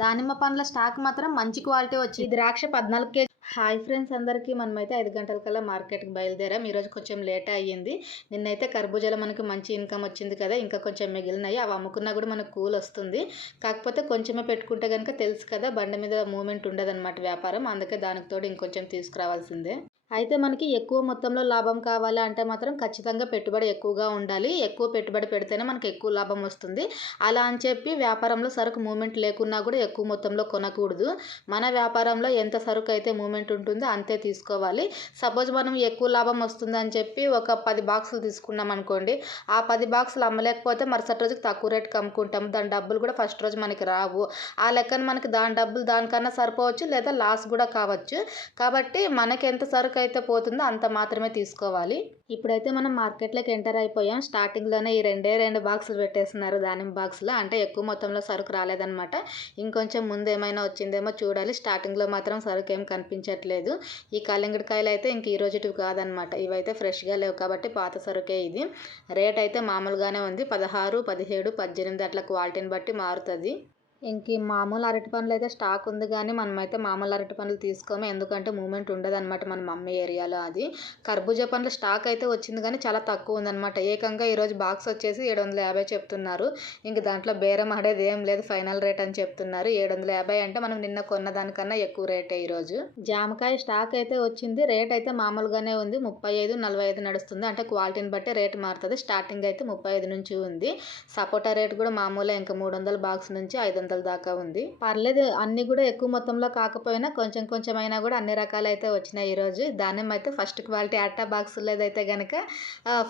దానిమ్మ పండ్ల స్టాక్ మాత్రం మంచి క్వాలిటీ వచ్చింది. ద్రాక్ష 14 కేజీ. హాయ్ ఫ్రెండ్స్ అందరికీ, మనమైతే 5 గంటలకల్లా మార్కెట్కి బయలుదేరాం. ఈరోజు కొంచెం లేట్ అయ్యింది. నిన్నైతే కర్బూజాలో మనకి మంచి ఇన్కమ్ వచ్చింది కదా, ఇంకా కొంచెం మిగిలినాయి. అవి అమ్ముకున్నా కూడా మనకు కూల్ వస్తుంది. కాకపోతే కొంచెమే పెట్టుకుంటే కనుక తెలుసు కదా, బండి మీద మూమెంట్ ఉండదన్నమాట వ్యాపారం. అందుకే దానికి తోడు ఇంకొంచెం తీసుకురావాల్సిందే. అయితే మనకి ఎక్కువ మొత్తంలో లాభం కావాలి అంటే మాత్రం ఖచ్చితంగా పెట్టుబడి ఎక్కువగా ఉండాలి. ఎక్కువ పెట్టుబడి పెడితేనే మనకి ఎక్కువ లాభం వస్తుంది. అలా అని చెప్పి వ్యాపారంలో సరుకు మూమెంట్ లేకున్నా కూడా ఎక్కువ మొత్తంలో కొనకూడదు. మన వ్యాపారంలో ఎంత సరుకు అయితే మూమెంట్ ఉంటుందో అంతే తీసుకోవాలి. సపోజ్ మనం ఎక్కువ లాభం వస్తుందని చెప్పి ఒక 10 బాక్సులు తీసుకున్నాం అనుకోండి, ఆ 10 బాక్సులు అమ్మలేకపోతే మరుసటి రోజుకి తక్కువ రేటుకి అమ్ముకుంటాం. దాని డబ్బులు కూడా ఫస్ట్ రోజు మనకి రావు. ఆ లెక్కన మనకి దాని డబ్బులు దానికన్నా సరిపోవచ్చు, లేదా లాస్ కూడా కావచ్చు. కాబట్టి మనకి ఎంత సరుకు అయితే పోతుందో అంత మాత్రమే తీసుకోవాలి. ఇప్పుడైతే మనం మార్కెట్లోకి ఎంటర్ అయిపోయాం. స్టార్టింగ్లోనే ఈ రెండు బాక్సులు పెట్టేస్తున్నారు, దానిమ్మ బాక్సులు. అంటే ఎక్కువ మొత్తంలో సరుకు రాలేదన్నమాట. ఇంకొంచెం ముందు ఏమైనా వచ్చిందేమో చూడాలి. స్టార్టింగ్లో మాత్రం సరుకు ఏం కనిపించట్లేదు. ఈ కళింగడికాయలు అయితే ఇంక ఈ రోజుటివి కాదనమాట. ఇవైతే ఫ్రెష్గా లేవు కాబట్టి పాత సరుకే ఇది. రేట్ అయితే మామూలుగానే ఉంది. 16, 17, 18 అట్లా క్వాలిటీని బట్టి మారుతుంది. ఇంక ఈ మామూలు అరటి పండ్లు అయితే స్టాక్ ఉంది, కానీ మనమైతే మామూలు అరటి పండ్లు తీసుకోము. ఎందుకంటే మూమెంట్ ఉండదన్నమాట మన మమ్మీ ఏరియాలో. అది కర్బూజా పండ్ల స్టాక్ అయితే వచ్చింది, కానీ చాలా తక్కువ ఉందన్నమాట. ఏకంగా ఈరోజు బాక్స్ వచ్చేసి 750 చెప్తున్నారు. ఇంక దాంట్లో బేరం ఆడేది ఏం లేదు, ఫైనల్ రేట్ అని చెప్తున్నారు. 750 అంటే మనం నిన్న కొన్న దానికన్నా ఎక్కువ రేటే ఈరోజు. జామకాయ స్టాక్ అయితే వచ్చింది. రేట్ అయితే మామూలుగానే ఉంది. 35, 45 నడుస్తుంది. అంటే క్వాలిటీని బట్టి రేట్ మారుతుంది. స్టార్టింగ్ అయితే 35 నుంచి ఉంది. సపోటా రేట్ కూడా మామూలే, ఇంకా 300 బాక్స్ నుంచి 500 దాకా ఉంది. పర్లేదు, అన్ని కూడా ఎక్కువ మొత్తంలో కాకపోయినా కొంచెం కొంచెం అయినా కూడా అన్ని రకాలు అయితే వచ్చినాయి ఈరోజు. దానిమ్మ అయితే ఫస్ట్ క్వాలిటీ. అట్టా బాక్స్ లేదైతే కనుక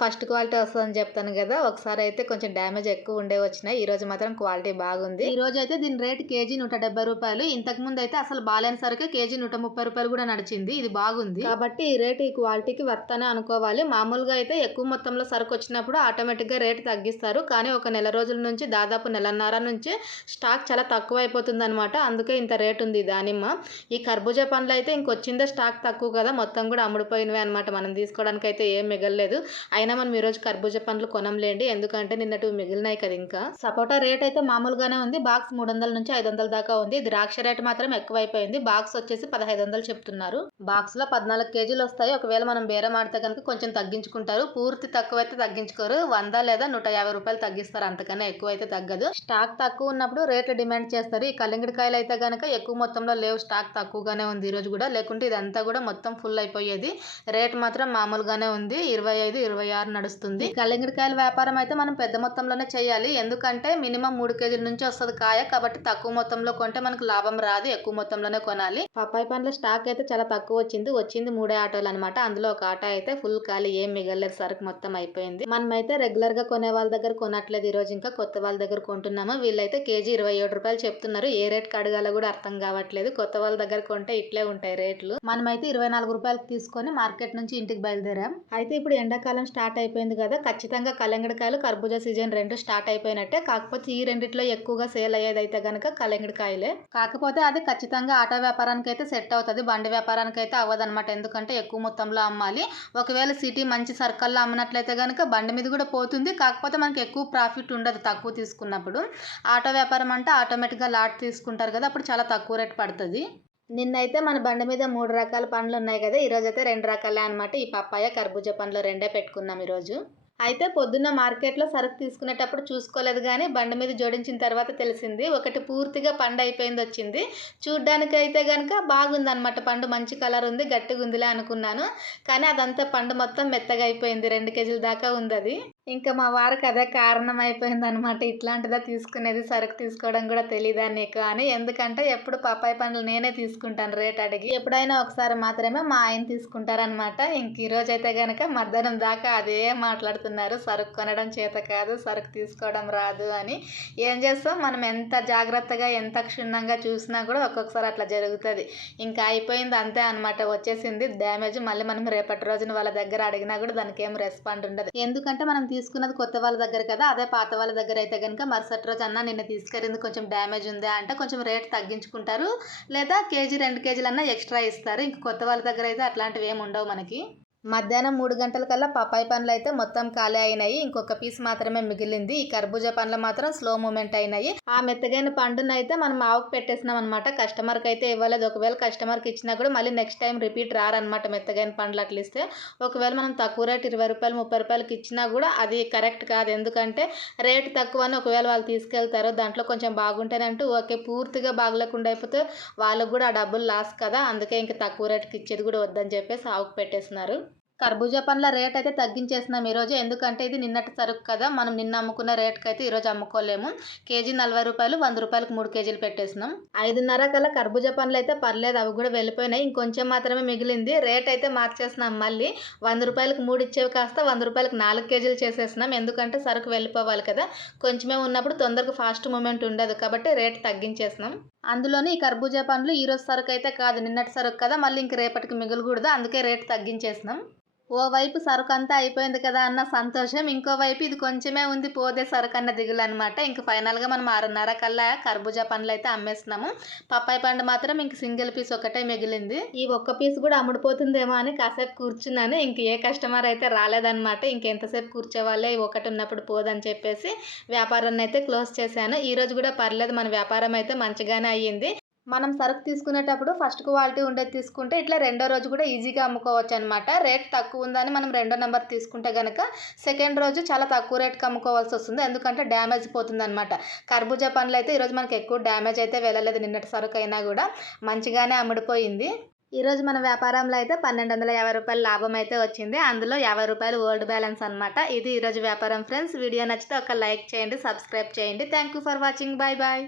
ఫస్ట్ క్వాలిటీ వస్తుందని చెప్తాను కదా, ఒకసారి అయితే కొంచెం డ్యామేజ్ ఎక్కువ ఉండే వచ్చినాయి. ఈ రోజు మాత్రం క్వాలిటీ బాగుంది. ఈ రోజు అయితే దీని రేట్ కేజీ 170 రూపాయలు. ఇంతకు ముందు అయితే అసలు బాలేని సరికి కేజీ 130 రూపాయలు కూడా నడిచింది. ఇది బాగుంది కాబట్టి ఈ రేట్ ఈ క్వాలిటీకి వర్త్ అని అనుకోవాలి. మామూలుగా అయితే ఎక్కువ మొత్తంలో సరుకు వచ్చినప్పుడు ఆటోమేటిక్గా రేట్ తగ్గిస్తారు. కానీ ఒక నెల రోజుల నుంచి దాదాపు నెలన్నర నుంచి స్టాక్ చాలా తక్కువ అయిపోతుంది అనమాట. అందుకే ఇంత రేట్ ఉంది దానిమ్మ. ఈ కర్బూజా పండ్లు అయితే ఇంకొచ్చిందే స్టాక్ తక్కువ కదా, మొత్తం కూడా అమ్ముడిపోయినవే అనమాట. మనం తీసుకోవడానికి అయితే ఏం మిగలలేదు. అయినా మనం ఈరోజు కర్బూజా పండ్లు కొనంలేండి, ఎందుకంటే నిన్నటి మిగిలినాయి కదా. ఇంకా సపోటా రేట్ అయితే మామూలుగానే ఉంది. బాక్స్ 300 నుంచి 500 దాకా ఉంది. ద్రాక్ష రేట్ మాత్రం ఎక్కువైపోయింది. బాక్స్ వచ్చేసి 1500 చెప్తున్నారు. బాక్స్ లో 14 కేజీలు వస్తాయి. ఒకవేళ మనం బేరం ఆడితే కనుక కొంచెం తగ్గించుకుంటారు. పూర్తి తక్కువ అయితే తగ్గించుకోరు. 100 లేదా 150 రూపాయలు తగ్గిస్తారు, అంతకన్నా ఎక్కువ అయితే తగ్గదు. స్టాక్ తక్కువ ఉన్నప్పుడు రేట్లు డిమాండ్ చేస్తారు. ఈ కళింగడికాయలు అయితే కనుక ఎక్కువ మొత్తంలో లేవు, స్టాక్ తక్కువగానే ఉంది ఈరోజు కూడా. లేకుంటే ఇదంతా కూడా మొత్తం ఫుల్ అయిపోయేది. రేట్ మాత్రం మామూలుగానే ఉంది. 25, 26 నడుస్తుంది. కళింగడికాయల వ్యాపారం అయితే మనం పెద్ద మొత్తంలోనే చేయాలి. ఎందుకంటే మినిమం 3 కేజీల నుంచి వస్తుంది కాయ, కాబట్టి తక్కువ మొత్తంలో కొంటే మనకు లాభం రాదు. ఎక్కువ మొత్తంలోనే కొనాలి. పప్పాయి పండ్ల స్టాక్ అయితే చాలా తక్కువ వచ్చింది. 3 ఆటోలు అనమాట. అందులో ఒక ఆటో అయితే ఫుల్ ఖాళీ, ఏం మిగలలేదు, సరుకు మొత్తం అయిపోయింది. మనమైతే రెగ్యులర్ గా కొనే వాళ్ళ దగ్గర కొనట్లేదు. ఈ రోజు ఇంకా కొత్త వాళ్ళ దగ్గర కొంటున్నాము. వీళ్ళైతే కేజీ 27 రూపాయలు చెప్తున్నారు. ఏ రేట్కి అడగాలో కూడా అర్థం కావట్లేదు. కొత్త వాళ్ళ దగ్గర కొంటే ఇట్లే ఉంటాయి రేట్లు. మనమైతే 24 రూపాయలకు తీసుకొని మార్కెట్ నుంచి ఇంటికి బయలుదేరాం. అయితే ఇప్పుడు ఎండాకాలం స్టార్ట్ అయిపోయింది కదా, ఖచ్చితంగా కళింగడికాయలు కర్బూజా సీజన్ 2 స్టార్ట్ అయిపోయినట్టే. కాకపోతే ఈ రెండిట్లో ఎక్కువగా సేల్ అయ్యేది అయితే కనుక కళింగడికాయలే. కాకపోతే అది ఖచ్చితంగా ఆటో వ్యాపారానికి అయితే సెట్ అవుతుంది, బండి వ్యాపారానికి అయితే అవ్వదన్నమాట. ఎందుకంటే ఎక్కువ మొత్తంలో అమ్మాలి. ఒకవేళ సిటీ మంచి సర్కల్లో అమ్మినట్లయితే కనుక బండి మీద కూడా పోతుంది. కాకపోతే మనకి ఎక్కువ ప్రాఫిట్ ఉండదు తక్కువ తీసుకున్నప్పుడు. ఆటో వ్యాపారం అంటే ఆటోమేటిక్గా లాట్ తీసుకుంటారు కదా, అప్పుడు చాలా తక్కువ రేట్ పడుతుంది. నిన్నైతే మన బండి మీద 3 రకాల పండ్లు ఉన్నాయి కదా, ఈరోజు అయితే 2 రకాలే అనమాట. ఈ పప్పాయ కర్బూజా పండ్లు రెండే పెట్టుకున్నాం ఈరోజు. అయితే పొద్దున్న మార్కెట్లో సరుకు తీసుకునేటప్పుడు చూసుకోలేదు, కానీ బండి మీద జోడించిన తర్వాత తెలిసింది. ఒకటి పూర్తిగా పండు అయిపోయింది వచ్చింది. చూడ్డానికి అయితే కనుక బాగుందన్నమాట. పండు మంచి కలర్ ఉంది, గట్టిగా ఉందిలే అనుకున్నాను. కానీ అదంతా పండు మొత్తం మెత్తగా అయిపోయింది. 2 కేజీల దాకా ఉంది అది. ఇంకా మా వారికి అదే కారణం అయిపోయింది అనమాట. ఇట్లాంటిదా తీసుకునేది, సరుకు తీసుకోవడం కూడా తెలీదా నీకు అని. ఎందుకంటే ఎప్పుడు పప్పాయి పండ్లు నేనే తీసుకుంటాను రేట్ అడిగి. ఎప్పుడైనా ఒకసారి మాత్రమే మా ఆయన తీసుకుంటారనమాట. ఇంక ఈరోజు అయితే కనుక మధ్యాహ్నం దాకా అదే మాట్లాడుతున్నారు. సరుకు కొనడం చేత కాదు, సరుకు తీసుకోవడం రాదు అని. ఏం చేస్తాం, మనం ఎంత జాగ్రత్తగా ఎంత క్షుణ్ణంగా చూసినా కూడా ఒక్కొక్కసారి అట్లా జరుగుతుంది. ఇంకా అయిపోయింది అంతే అనమాట. వచ్చేసింది డ్యామేజ్. మళ్ళీ మనం రేపటి రోజున వాళ్ళ దగ్గర అడిగినా కూడా దానికి ఏం రెస్పాండ్ ఉండదు. ఎందుకంటే మనం తీసుకున్నది కొత్త వాళ్ళ దగ్గర కదా, అదే పాత వాళ్ళ దగ్గర అయితే కనుక మరుసటి రోజు అన్న నిన్న తీసుకెళ్ళింది కొంచెం డ్యామేజ్ ఉందా అంటే కొంచెం రేట్ తగ్గించుకుంటారు, లేదా కేజీ 2 కేజీలు అన్నా ఎక్స్ట్రా ఇస్తారు. ఇంక కొత్త వాళ్ళ దగ్గర అయితే అట్లాంటివి ఏమి ఉండవు మనకి. మధ్యాహ్నం 3 గంటలకల్లా పపాయి పండ్లు అయితే మొత్తం ఖాళీ అయినాయి. ఇంకొక పీస్ మాత్రమే మిగిలింది. ఈ కర్బూజా పండ్లు మాత్రం స్లో మూమెంట్ అయినాయి. ఆ మెత్తగైన పండునైతే మనం ఆవుకు పెట్టేసినాం అనమాట. కస్టమర్కి అయితే ఇవ్వలేదు. ఒకవేళ కస్టమర్కి ఇచ్చినా కూడా మళ్ళీ నెక్స్ట్ టైం రిపీట్ రారనమాట. మెత్తగైన పండ్లు అట్లా ఇస్తే ఒకవేళ మనం తక్కువ రేటు 20 రూపాయలు 30 రూపాయలకి ఇచ్చినా కూడా అది కరెక్ట్ కాదు. ఎందుకంటే రేటు తక్కువ అని ఒకవేళ వాళ్ళు తీసుకెళ్తారు. దాంట్లో కొంచెం బాగుంటేనే అంటూ ఓకే, పూర్తిగా బాగలేకుండా అయిపోతే వాళ్ళకు కూడా ఆ డబ్బులు లాస్ కదా. అందుకే ఇంకా తక్కువ రేటుకి ఇచ్చేది కూడా వద్దని చెప్పేసి ఆవుకు పెట్టేస్తున్నారు. కర్బూజా పండ్ల రేట్ అయితే తగ్గించేసినాం ఈరోజు. ఎందుకంటే ఇది నిన్నటి సరుకు కదా, మనం నిన్న అమ్ముకున్న రేట్కి అయితే ఈరోజు అమ్ముకోలేము. కేజీ 40 రూపాయలు, 100 రూపాయలకు 3 కేజీలు పెట్టేసినాం. 5:30 కల్లా కర్బూజా పండ్లు అయితే పర్లేదు, అవి కూడా వెళ్ళిపోయినాయి. ఇంకొంచెం మాత్రమే మిగిలింది. రేట్ అయితే మార్చేసినాం మళ్ళీ. 100 రూపాయలకు 3 ఇచ్చేవి కాస్త 100 రూపాయలకు 4 కేజీలు చేసేసినాం. ఎందుకంటే సరుకు వెళ్ళిపోవాలి కదా, కొంచెమే ఉన్నప్పుడు తొందరగా ఫాస్ట్ మూమెంట్ ఉండదు కాబట్టి రేట్ తగ్గించేసినాం. అందులోని ఈ కర్బూజా పండ్లు ఈరోజు సరుకు అయితే కాదు, నిన్నటి సరుకు కదా, మళ్ళీ ఇంక రేపటికి మిగలకూడదు, అందుకే రేట్ తగ్గించేసినాం. ఓవైపు సరుకు అంతా అయిపోయింది కదా అన్న సంతోషం, ఇంకోవైపు ఇది కొంచెమే ఉంది పోదే సరుకు అన్న దిగులు అనమాట. ఇంక ఫైనల్గా మనం 6:30 కల్లా కర్బూజా పండ్లు అయితే అమ్మేస్తున్నాము. పప్పాయి పండు మాత్రం ఇంక సింగిల్ పీస్ ఒకటే మిగిలింది. ఈ ఒక్క పీస్ కూడా అమ్ముడుపోతుందేమో అని కాసేపు కూర్చున్నాను. ఇంక ఏ కస్టమర్ అయితే రాలేదన్నమాట. ఇంకెంతసేపు కూర్చోవాలే, ఒకటి ఉన్నప్పుడు పోదని చెప్పేసి వ్యాపారాన్ని అయితే క్లోజ్ చేశాను. ఈరోజు కూడా పర్లేదు, మన వ్యాపారం అయితే మంచిగానే అయ్యింది. మనం సరుకు తీసుకునేటప్పుడు ఫస్ట్ క్వాలిటీ ఉండేది తీసుకుంటే ఇట్లా రెండో రోజు కూడా ఈజీగా అమ్ముకోవచ్చు అనమాట. రేట్ తక్కువ ఉందని మనం రెండో నెంబర్ తీసుకుంటే కనుక సెకండ్ రోజు చాలా తక్కువ రేట్కి అమ్ముకోవాల్సి వస్తుంది. ఎందుకంటే డ్యామేజ్ పోతుంది అనమాట. కర్బూజా పండ్లు అయితే ఈరోజు మనకి ఎక్కువ డ్యామేజ్ అయితే వెళ్ళలేదు. నిన్నటి సరుకు అయినా కూడా మంచిగానే అమ్ముడిపోయింది. ఈరోజు మన వ్యాపారంలో అయితే 1250 రూపాయల లాభం అయితే వచ్చింది. అందులో 50 రూపాయలు ఓల్డ్ బ్యాలెన్స్ అనమాట. ఇది ఈరోజు వ్యాపారం ఫ్రెండ్స్. వీడియో నచ్చితే ఒక లైక్ చేయండి, సబ్స్క్రైబ్ చేయండి. Thank you for watching. Bye bye.